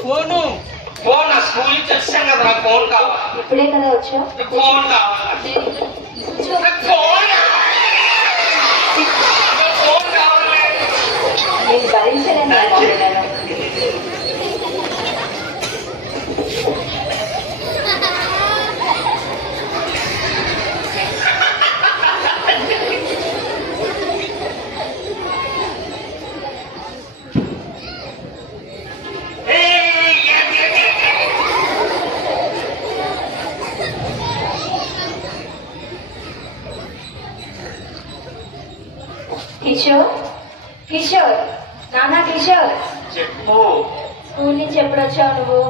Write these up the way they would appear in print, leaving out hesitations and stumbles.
Phone school నుంచి వచ్చాను కదా, నాకు ఫోన్ కావాలి. ఇప్పుడే కదా వచ్చావు. ఫోన్ కావాలి. ఫోన్ కావాలి. నేను భరించలేను. కిషోర్ నానా కిషోర్, చెప్పు. స్కూల్ నుంచి ఎప్పుడు వచ్చావు నువ్వు?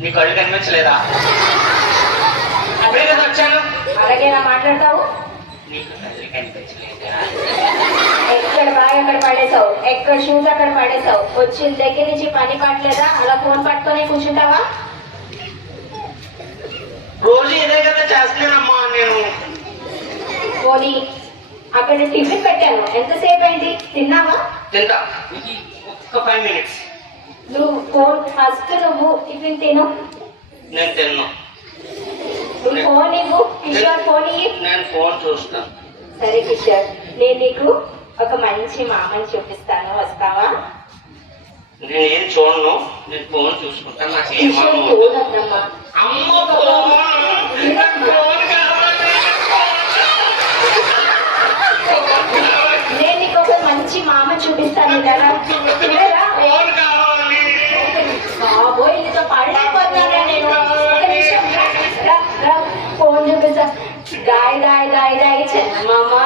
నీకు అడుగు కనిపించలేదా? అప్పుడే కదా వచ్చాను. అలాగేనా మాట్లాడతావు? నీకు అడుగు కనిపించలేదా? ఎక్కడ బాగా అక్కడ పడేసావు, ఎక్కడ షూస్ అక్కడ పడేసావు. వచ్చిన దగ్గర నుంచి పని పట్టలేదా? అలా ఫోన్ పట్టుకొని కూర్చుంటావా? రోజు ఇదే కదా చేస్తున్నానమ్మా నేను. పోనీ అక్కడ టిఫిన్ పెట్టాను, ఎంతసేపు అయింది? తిన్నావా? తింటా, ఒక్క 5 minutes. నువ్వు ఫోన్ ఫస్ట్ నువ్వు టిఫిన్ తిను. నేను తిన్నా. నువ్వు ఫోన్ ఇవ్వు కిషోర్, ఫోన్ ఇవ్వు. నేను ఫోన్ చూస్తాను. సరే కిషోర్, నేను నీకు ఒక మంచి మామని చూపిస్తాను, వస్తావా? నేను ఏం చూడను, నేను ఫోన్ చూసుకుంటాను. నాకు ఏం చూడద్దమ్మా. నేను నీకు ఒక మంచి మామ చూపిస్తాను కదా. బాబోయ్, నీతో పడలేకపోతున్నారా నేను? ఫోన్ చూపిస్తా. దాయి దాయి దాయి దాయి చెన్నమ్మా.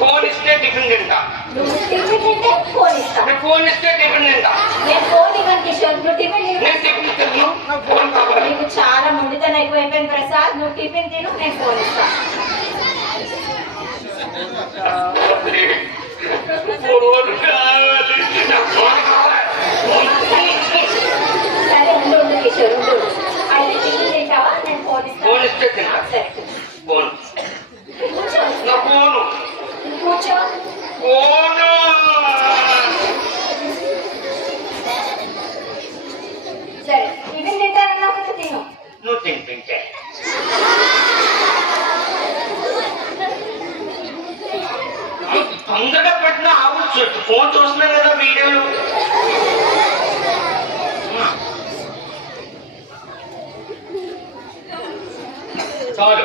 ఫోన్ ఇస్తే టిఫిన్ తింటా. నువ్వు టిఫిన్ తింటే ఫోన్ ఇస్తా. ఫోన్ ఇస్తే టిఫిన్ తింటా. నేను ఫోన్ ఇవ్వను కిషోర్, నువ్వు టిఫిన్ తిను. ఫోన్ కావాలి. నీకు చాలా ముండితనం ఎక్కువైపోయింది ప్రసాద్. నువ్వు టిఫిన్ తిను, నేను ఫోన్ ఇస్తా. సరే ఉండు ఉండు కిషోర్, ఉండు. అయితే టిఫిన్ తింటావా? నేను ఫోన్ ఇస్తా. ఫోన్ ఇస్తే తింటా. సరే ఫోన్ కూర్చో. నా ఫోను. కూర్చో. ఫోను. సరే టిఫిన్ తింటానన్నా తిను. నువ్వు తింటే తొందరగా పెట్టిన ఆవు ఫోన్ చూస్తున్నాను కదా వీడియోలు. చాలు.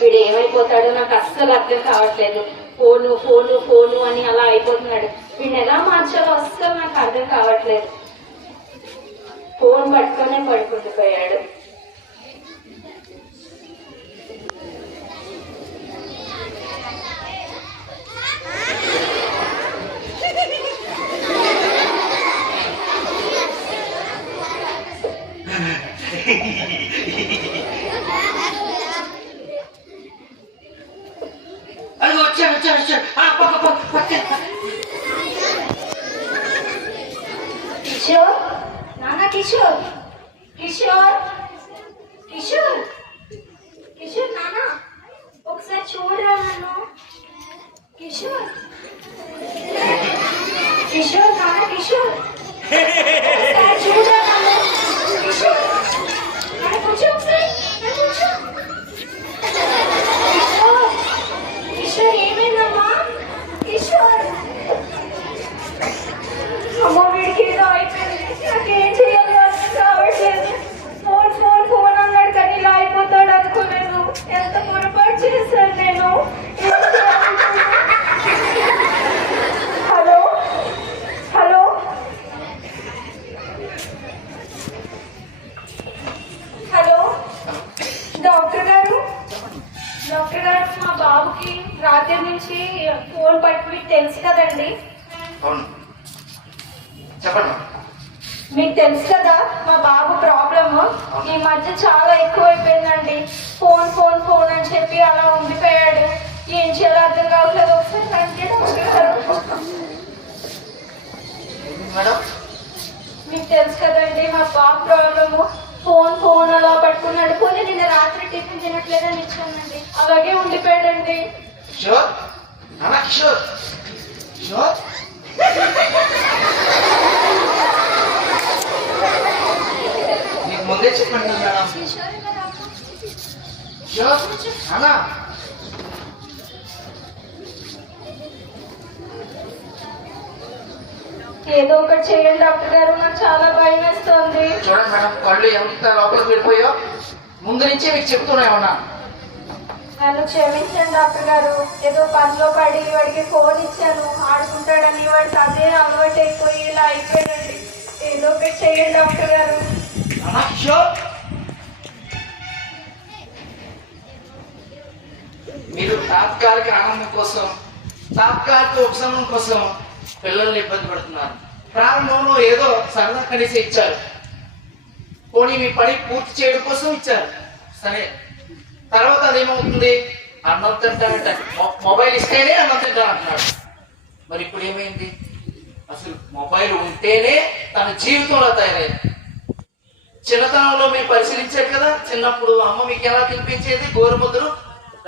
వీడు ఏమైపోతాడో నాకు అస్సలు అర్థం కావట్లేదు. ఫోను ఫోను ఫోను అని అలా అయిపోతున్నాడు. వీడిని ఎలా మార్చాలో అస్సలు నాకు అర్థం కావట్లేదు. ఫోన్ పట్టుకొనే పడుకుండిపోయాడు. అది వచ్చాడు. కిషోర్ నాన్న, కిషోర్ కిషోర్ కిషోర్ కిషోర్ నాన్న, ఒకసారి చూడరా నన్ను. కిషోర్ కిషోర్ నాన్న, కిషోర్ ఒకసారి చూడరా నన్ను. కిషోర్ నాన్న, కూర్చో ఒకసారి. కిషోర్ ఏమైందమ్మా? కిషోర్ అమ్మో, వీడికి ఏదో అయిపోయింది. నాకేం చేయాలో అర్థం కావట్లేదు. ఫోన్ ఫోన్ ఫోన్ అన్నాడు కానీ ఇలా అయిపోతాడు అనుకోలేదు. ఎంత పొరపాటు చేశాను నేను. హలో హలో హలో డాక్టర్ గారు, మా బాబుకి రాత్రి నుంచి ఫోన్ పట్టుకుని తెలుసు కదండి. చెప్పండి. మీకు తెలుసు కదా మా బాబు ప్రాబ్లమ్ ఈ మధ్య చాలా ఎక్కువైపోయిందండి. ఫోన్ ఫోన్ ఫోన్ అని చెప్పి అలా ఉండిపోయాడు. ఏం చేయాలో అర్థం కావట్లేదు. ఒకసారి నీకు ముందే చెప్పండి మేడం. అలా ఏదో ఒకటి చేయండి డాక్టర్ గారు, నాకు చాలా భయం వేస్తుంది. చూడండి మేడం, కళ్ళు ఎంత లోపలికి వెళ్ళిపోయో. ముందు నుంచే మీకు చెప్తున్నా ఏమన్నా. నన్ను క్షమించండి డాక్టర్ గారు, ఏదో పనిలో పడి వాడికి ఫోన్ ఇచ్చాను, ఆడుకుంటాడని వాడికి అదే అలవాటు అయిపోయి ఇలా అయిపోయాడండి. ఏదో ఒకటి చేయండి డాక్టర్ గారు. మీరు తాత్కాలిక ఆనందం కోసం, తాత్కాలిక ఉపశమనం కోసం పిల్లల్ని ఇబ్బంది పడుతున్నారు. ప్రారంభంలో ఏదో సరదా కలిసి ఇచ్చారు, పోనీ మీ పని పూర్తి చేయడం కోసం ఇచ్చారు, సరే. తర్వాత అదేమవుతుంది, అన్నం తింటానంట, మొబైల్ ఇస్తేనే అన్నం తింటానంటున్నాడు. మరి ఇప్పుడు ఏమైంది? అసలు మొబైల్ ఉంటేనే తన జీవితంలో తయారైంది. చిన్నతనంలో మీరు పరిశీలించారు కదా, చిన్నప్పుడు అమ్మ మీకు ఎలా తినిపించేది? గోరుముద్దలు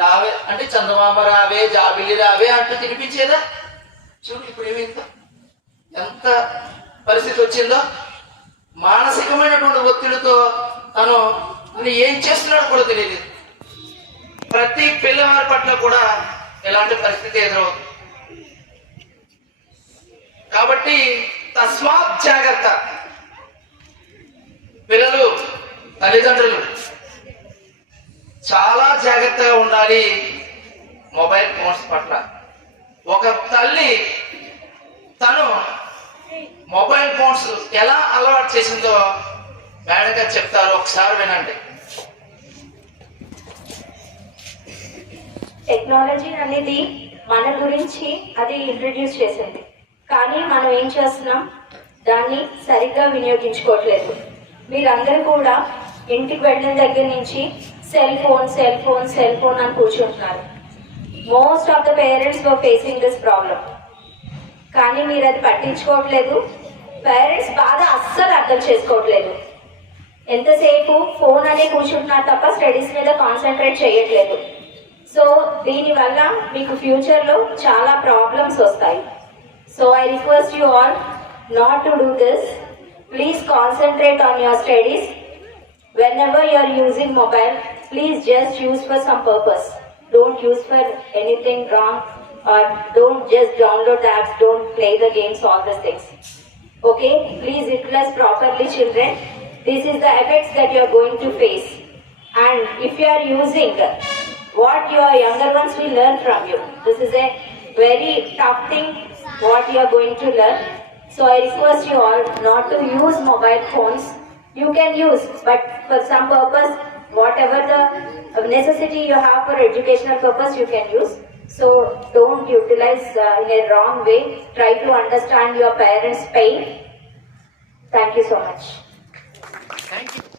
రావే అంటే చందమామ రావే, జాబిలి రావే అంటూ తినిపించేదా? చూడు ఇప్పుడు ఏమైందో, ఎంత పరిస్థితి వచ్చిందో. మానసికమైనటువంటి ఒత్తిడితో తను ఏం చేస్తున్నాడో కూడా తెలియదు. ప్రతి పిల్లవారి పట్ల కూడా ఇలాంటి పరిస్థితి ఎదురవుతుంది. కాబట్టి తస్మాత్ జాగ్రత్త. పిల్లలు, తల్లిదండ్రులు చాలా జాగ్రత్తగా ఉండాలి మొబైల్ ఫోన్స్ పట్ల. ఒక తల్లి తను మొబైల్ ఫోన్స్ ఎలా అలవాటు చేసిందో మేడం గారు చెప్తారు, ఒకసారి వినండి. టెక్నాలజీ అనేది మన గురించి అది ఇంట్రడ్యూస్ చేసింది, కానీ మనం ఏం చేస్తున్నాం, దాన్ని సరిగ్గా వినియోగించుకోవట్లేదు. మీరందరూ కూడా ఇంటికి వెళ్ళిన దగ్గర నుంచి cell phone cell phone cell phone అని కూర్చుంటున్నారు. Most of the parents were facing this problem, కానీ మీరు అది పట్టించుకోవట్లేదు. పేరెంట్స్ బాధ అస్సలు అర్థం చేసుకోవట్లేదు. ఎంతసేపు ఫోన్ అనే కూర్చుంటున్నారు తప్ప స్టడీస్ మీద కాన్సన్ట్రేట్ చేయట్లేదు. సో దీనివల్ల మీకు ఫ్యూచర్లో చాలా ప్రాబ్లమ్స్ వస్తాయి. So I request you all not to do this. Please concentrate on your studies. Whenever you are using mobile, please just use for some purpose. Don't use for anything wrong, or don't just download the apps, don't play the games, all these things. Okay? Please utilize properly, children. This is the effects that you are going to face. And if you are using what your younger ones will learn from you, this is a very tough thing what you are going to learn. So I request you all not to use mobile phones. You can use, but for some purpose, whatever the necessity you have for educational purpose, you can use. So don't utilize in a wrong way. Try to understand your parents' pain. Thank you so much. Thank you.